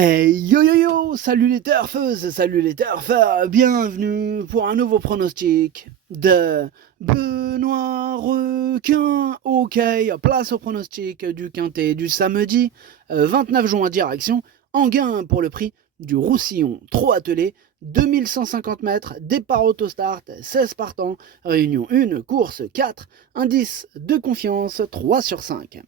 Hey yo yo yo, salut les turfeuses, salut les turfeurs, bienvenue pour un nouveau pronostic de Benoît Requin. Ok, place au pronostic du quintet du samedi 29 juin direction Enghien pour le prix du Roussillon. Trop attelé, 2150 mètres, départ autostart, 16 partants, réunion 1, course 4, indice de confiance 3 sur 5.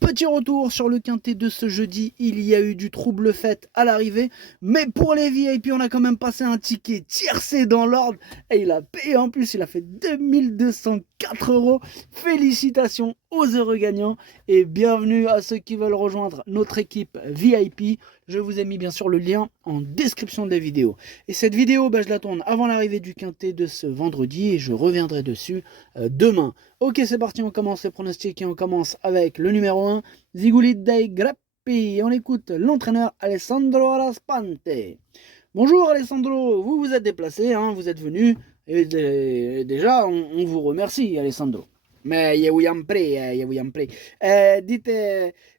Petit retour sur le quintet de ce jeudi, il y a eu du trouble fait à l'arrivée, mais pour les VIP, on a quand même passé un ticket tiercé dans l'ordre, et il a payé en plus, il a fait 2204 euros. Félicitations aux heureux gagnants, et bienvenue à ceux qui veulent rejoindre notre équipe VIP. Je vous ai mis bien sûr le lien en description de la vidéo. Et cette vidéo, je la tourne avant l'arrivée du quintet de ce vendredi, et je reviendrai dessus demain. Ok, c'est parti, on commence les pronostics et on commence avec le numéro 1, Zigulid dei Grappi. On écoute l'entraîneur Alessandro Raspante. Bonjour Alessandro, vous vous êtes déplacé, vous êtes venu, et déjà on vous remercie Alessandro. Mais je vous en prie, je vous en prie. Dites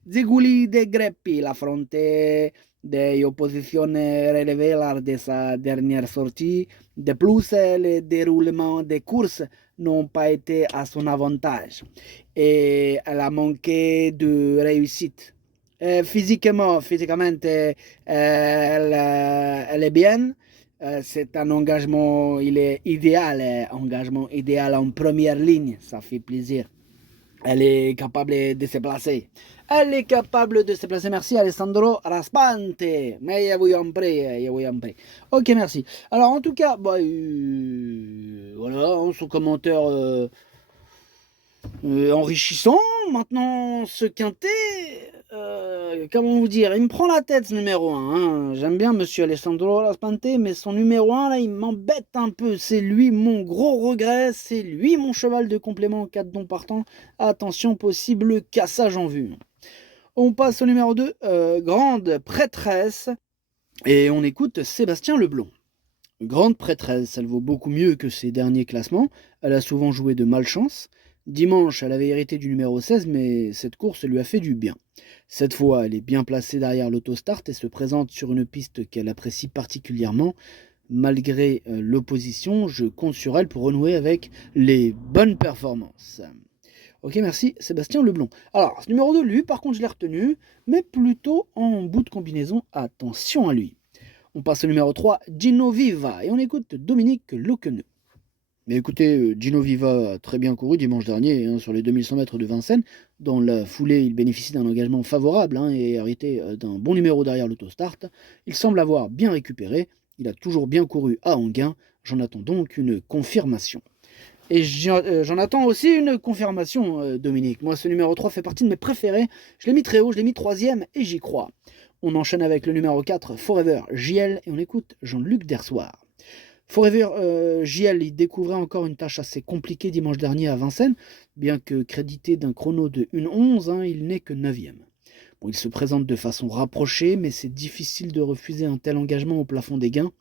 Ziguli de Grappi, la fronte de opposition relevée lors de sa dernière sortie. De plus, le déroulement des courses n'ont pas été à son avantage et elle a manqué de réussite. Physiquement, elle est bien. C'est un engagement, il est idéal, engagement idéal en première ligne, ça fait plaisir. Elle est capable de se placer. Elle est capable de se placer. Merci Alessandro Raspante. Mais je vous en prie, je vous en prie. Ok, merci. Alors en tout cas, voilà, son commentaire enrichissant. Maintenant, ce quintet, comment vous dire, il me prend la tête ce numéro 1. J'aime bien monsieur Alessandro Raspante, mais son numéro 1, là, il m'embête un peu. C'est lui mon gros regret, c'est lui mon cheval de complément en cas de don partant. Attention, possible cassage en vue. On passe au numéro 2, Grande Prêtresse, et on écoute Sébastien Leblond. Grande Prêtresse, elle vaut beaucoup mieux que ses derniers classements. Elle a souvent joué de malchance. Dimanche, elle avait hérité du numéro 16, mais cette course lui a fait du bien. Cette fois, elle est bien placée derrière l'autostart et se présente sur une piste qu'elle apprécie particulièrement. Malgré l'opposition, je compte sur elle pour renouer avec les bonnes performances. Ok, merci Sébastien Leblond. Alors, ce numéro 2, lui, par contre, je l'ai retenu, mais plutôt en bout de combinaison. Attention à lui. On passe au numéro 3, Gino Viva, et on écoute Dominique Loqueneux. Mais écoutez, Gino Viva a très bien couru dimanche dernier sur les 2100 mètres de Vincennes. Dans la foulée, il bénéficie d'un engagement favorable et hérité d'un bon numéro derrière l'autostart. Il semble avoir bien récupéré. Il a toujours bien couru à Enghien. J'en attends donc une confirmation. Et j'en attends aussi une confirmation, Dominique. Moi, ce numéro 3 fait partie de mes préférés. Je l'ai mis très haut, je l'ai mis troisième et j'y crois. On enchaîne avec le numéro 4, Forever JL, et on écoute Jean-Luc Dersoir. Forever JL, il découvrait encore une tâche assez compliquée dimanche dernier à Vincennes. Bien que crédité d'un chrono de 1:11, il n'est que 9e. Bon, il se présente de façon rapprochée, mais c'est difficile de refuser un tel engagement au plafond des gains.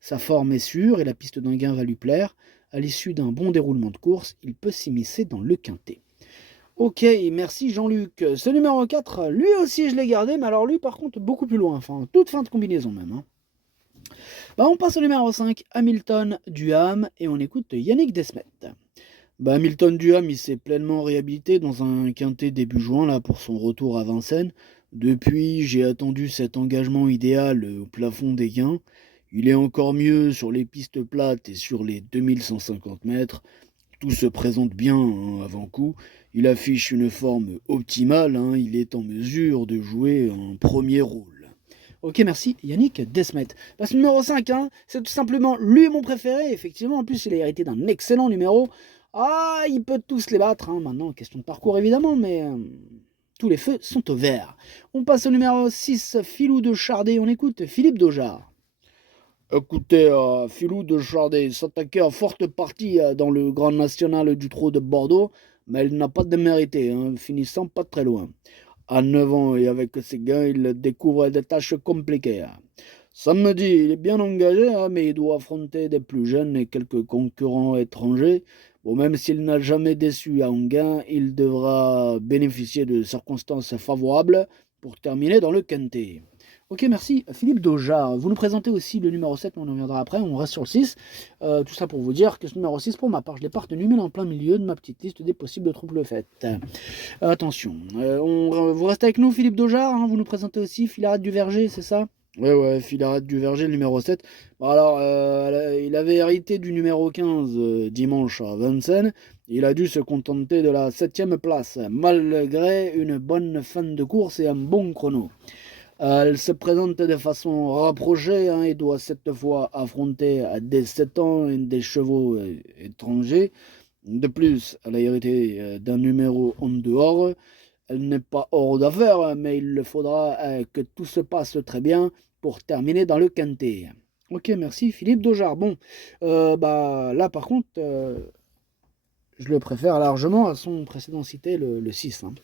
Sa forme est sûre et la piste d'Enghien va lui plaire. À l'issue d'un bon déroulement de course, il peut s'immiscer dans le quintet. Ok, merci Jean-Luc. Ce numéro 4, lui aussi je l'ai gardé, mais alors lui par contre beaucoup plus loin, toute fin de combinaison même. On passe au numéro 5, Hamilton Duham, et on écoute Yannick Desmet. Hamilton Duham, il s'est pleinement réhabilité dans un quintet début juin là, pour son retour à Vincennes. Depuis, j'ai attendu cet engagement idéal au plafond des gains. Il est encore mieux sur les pistes plates et sur les 2150 mètres. Tout se présente bien avant coup. Il affiche une forme optimale. Il est en mesure de jouer un premier rôle. Ok, merci Yannick Desmet. Ce numéro 5, c'est tout simplement lui mon préféré. Effectivement, en plus, il a hérité d'un excellent numéro. Il peut tous les battre. Maintenant, question de parcours évidemment, mais tous les feux sont au vert. On passe au numéro 6, Filou de Chardet. On écoute Philippe Daujar. Écoutez, Filou de Chardet s'attaquait à forte partie dans le Grand National du Trot de Bordeaux, mais il n'a pas démérité, finissant pas très loin. À 9 ans et avec ses gains, il découvre des tâches compliquées. Samedi, il est bien engagé, mais il doit affronter des plus jeunes et quelques concurrents étrangers. Même s'il n'a jamais déçu à Enghien, il devra bénéficier de circonstances favorables pour terminer dans le quintet. Ok, merci. Philippe Doja, vous nous présentez aussi le numéro 7, mais on en reviendra après, on reste sur le 6. Tout ça pour vous dire que ce numéro 6, pour ma part, je l'ai pas retenu, mais il est en plein milieu de ma petite liste des possibles troubles faits. Attention, vous restez avec nous, Philippe Doja, hein, vous nous présentez aussi Philarète du Verger, c'est ça? Ouais, Philarète du Verger, le numéro 7. Bon, alors, il avait hérité du numéro 15 dimanche à Vincennes. Il a dû se contenter de la 7e place, malgré une bonne fin de course et un bon chrono. Elle se présente de façon rapprochée et doit cette fois affronter à des 7 ans des chevaux étrangers. De plus, elle a hérité d'un numéro en dehors. Elle n'est pas hors d'affaire, mais il faudra que tout se passe très bien pour terminer dans le quintet. Ok, merci Philippe Dojar. Bon, là par contre, je le préfère largement à son précédent cité, le 6. Hein.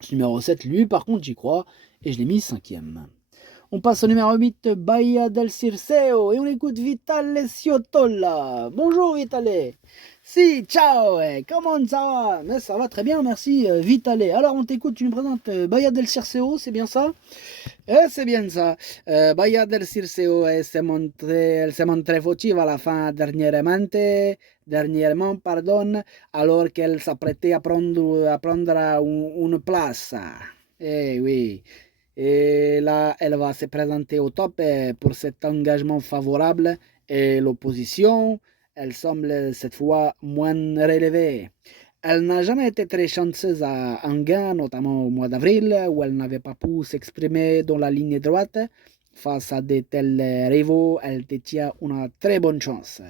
Ce numéro 7, lui, par contre, j'y crois, et je l'ai mis 5e. On passe au numéro 8, Bahia del Circeo, et on écoute Vitale Ciotola. Bonjour Vitale. Si, ciao, comment ça va? Mais ça va très bien, merci Vitale. Alors on t'écoute, tu nous présentes Bahia del Circeo, c'est bien ça? C'est bien ça. Bahia del Circeo, elle s'est montrée fautive à la fin dernièrement, pardon, alors qu'elle s'apprêtait à prendre une place. Eh oui. Et là, elle va se présenter au top pour cet engagement favorable et l'opposition, elle semble cette fois moins relevée. Elle n'a jamais été très chanceuse à Anguin, notamment au mois d'avril, où elle n'avait pas pu s'exprimer dans la ligne droite. Face à de tels rivaux, elle détient une très bonne chance.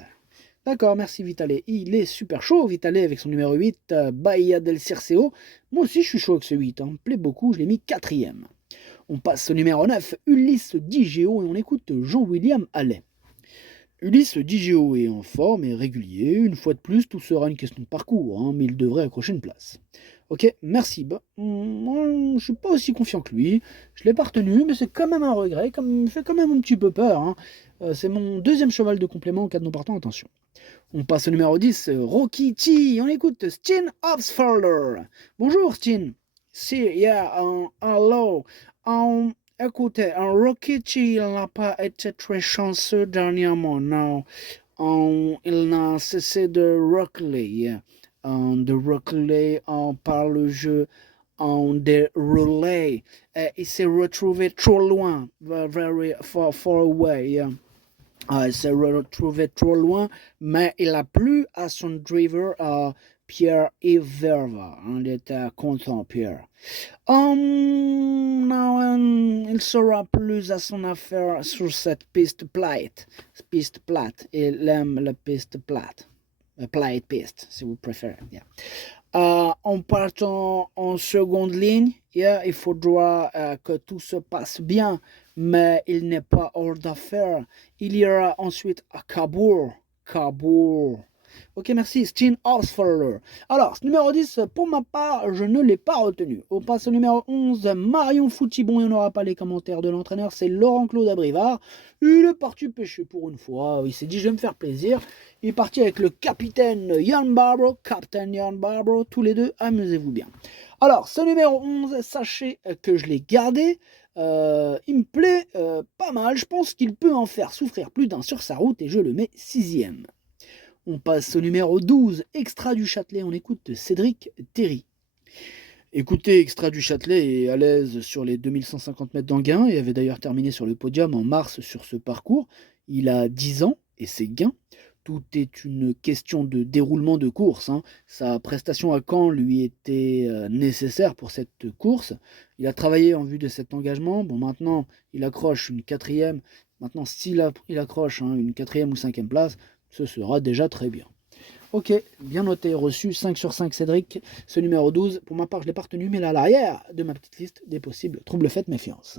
D'accord, merci Vitale. Il est super chaud, Vitale, avec son numéro 8, Bahia del Circeo. Moi aussi, je suis chaud avec ce 8, hein. Me plaît beaucoup, je l'ai mis 4e. On passe au numéro 9, Ulysse Digéo, et on écoute Jean-William Allais. Ulysse Digéo est en forme et régulier. Une fois de plus, tout sera une question de parcours, hein, mais il devrait accrocher une place. Ok, merci. Moi, je suis pas aussi confiant que lui. Je l'ai pas retenu, mais c'est quand même un regret. Il me fait quand même un petit peu peur. Hein. C'est mon deuxième cheval de complément en cas de non partant. Attention. On passe au numéro 10, Rocky T. On écoute Stin Obsfalder. Bonjour Stin. Hello. Écoutez, Rocky T, il n'a pas été très chanceux dernièrement, non. Il n'a cessé de reculer. Par le jeu de relais. Il s'est retrouvé trop loin, very far away. Il s'est retrouvé trop loin, mais il a plu à son driver, Pierre-Yves Verva. Il était content, Pierre. Il sera plus à son affaire sur cette piste plate. Il aime la piste plate. Plate piste, si vous préférez. Yeah. En partant en seconde ligne, il faudra que tout se passe bien, mais il n'est pas hors d'affaire. Il ira ensuite à Cabourg. Ok, merci, Steen Osfeller. Alors, ce numéro 10, pour ma part, je ne l'ai pas retenu. On passe au numéro 11, Marion Foutibon, il n'y aura pas les commentaires de l'entraîneur, c'est Laurent-Claude Abrivard. Il est parti pêcher pour une fois, il s'est dit, je vais me faire plaisir. Il est parti avec le capitaine Jan Barbro, tous les deux, amusez-vous bien. Alors, ce numéro 11, sachez que je l'ai gardé. Il me plaît pas mal, je pense qu'il peut en faire souffrir plus d'un sur sa route et je le mets 6e. On passe au numéro 12, Extra du Châtelet, on écoute Cédric Terry. Écoutez, Extra du Châtelet est à l'aise sur les 2150 mètres d'Anguin et avait d'ailleurs terminé sur le podium en mars sur ce parcours. Il a 10 ans et c'est gain. Tout est une question de déroulement de course. Hein. Sa prestation à Caen lui était nécessaire pour cette course. Il a travaillé en vue de cet engagement. Bon, maintenant, il accroche une 4e. Maintenant, s'il accroche une 4e ou 5e place, ce sera déjà très bien. Ok, bien noté, reçu, 5 sur 5 Cédric, ce numéro 12, pour ma part je ne l'ai pas retenu, mais là à l'arrière de ma petite liste des possibles troubles faits méfiance.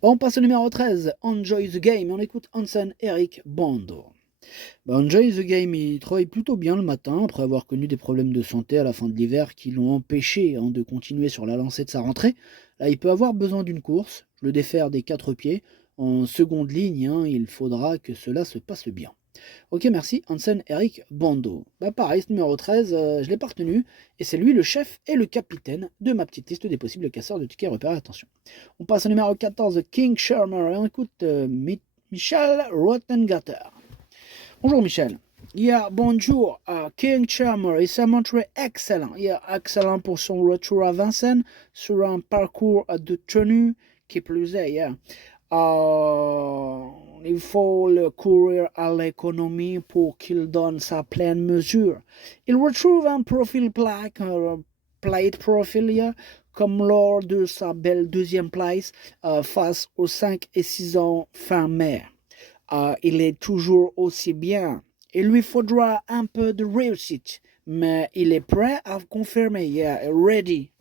Bon, on passe au numéro 13, Enjoy the Game, on écoute Hansen Eric Bando. Enjoy the Game, il travaille plutôt bien le matin, après avoir connu des problèmes de santé à la fin de l'hiver qui l'ont empêché de continuer sur la lancée de sa rentrée. Là, il peut avoir besoin d'une course, je le défère des 4 pieds, en seconde ligne, il faudra que cela se passe bien. Ok, merci, Hansen Eric Bando. Bah pareil, ce numéro 13, je l'ai pas retenu, et c'est lui le chef et le capitaine de ma petite liste des possibles casseurs de tickets repérés. Attention. On passe au numéro 14, King Shermer, et on écoute Michel Rottengatter. Bonjour Michel. Bonjour, King Shermer, il s'est montré excellent. Excellent pour son retour à Vincennes sur un parcours de tenue qui plus est. Il faut le courir à l'économie pour qu'il donne sa pleine mesure. Il retrouve un profil plate profil, comme lors de sa belle deuxième place face aux 5 et 6 ans fin mai. Il est toujours aussi bien. Il lui faudra un peu de réussite, mais il est prêt à confirmer. Ready.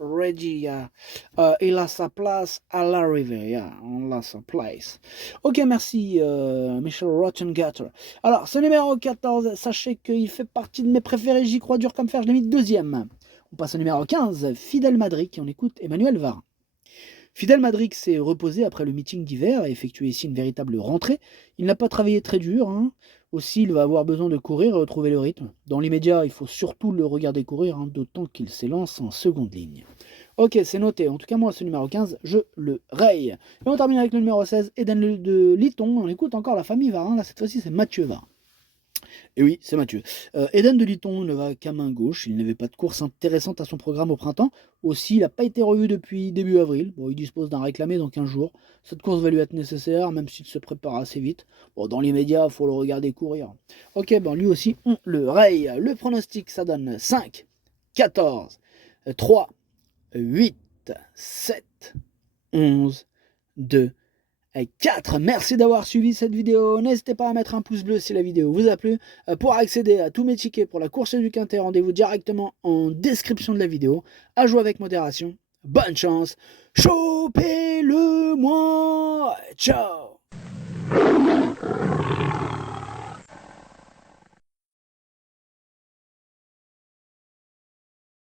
Il a sa place à l'arrivée. On a sa place. Ok, merci, Michel Rottengatter. Alors, ce numéro 14, sachez qu'il fait partie de mes préférés. J'y crois dur comme fer. Je l'ai mis deuxième. On passe au numéro 15, Fidel Madric, et on écoute Emmanuel Varin. Fidel Madric s'est reposé après le meeting d'hiver, a effectué ici une véritable rentrée. Il n'a pas travaillé très dur. Aussi, il va avoir besoin de courir et retrouver le rythme. Dans l'immédiat, il faut surtout le regarder courir, d'autant qu'il s'élance en seconde ligne. Ok, c'est noté. En tout cas, moi, ce numéro 15, je le raye. Et on termine avec le numéro 16, Eden de Liton. On écoute encore la famille Varin. Là, cette fois-ci, c'est Mathieu Varin. Et oui, c'est Mathieu. Eden de Liton ne va qu'à main gauche. Il n'avait pas de course intéressante à son programme au printemps. Aussi, il n'a pas été revu depuis début avril. Bon, il dispose d'un réclamé dans 15 jours. Cette course va lui être nécessaire, même s'il se prépare assez vite. Bon, dans l'immédiat, il faut le regarder courir. Ok, bon, lui aussi, on le raye. Le pronostic, ça donne 5, 14, 3, 8, 7, 11, 2, 4. Merci d'avoir suivi cette vidéo. N'hésitez pas à mettre un pouce bleu si la vidéo vous a plu. Pour accéder à tous mes tickets pour la course du Quintet, rendez-vous directement en description de la vidéo. À jouer avec modération. Bonne chance. Chopez-le moi. Ciao.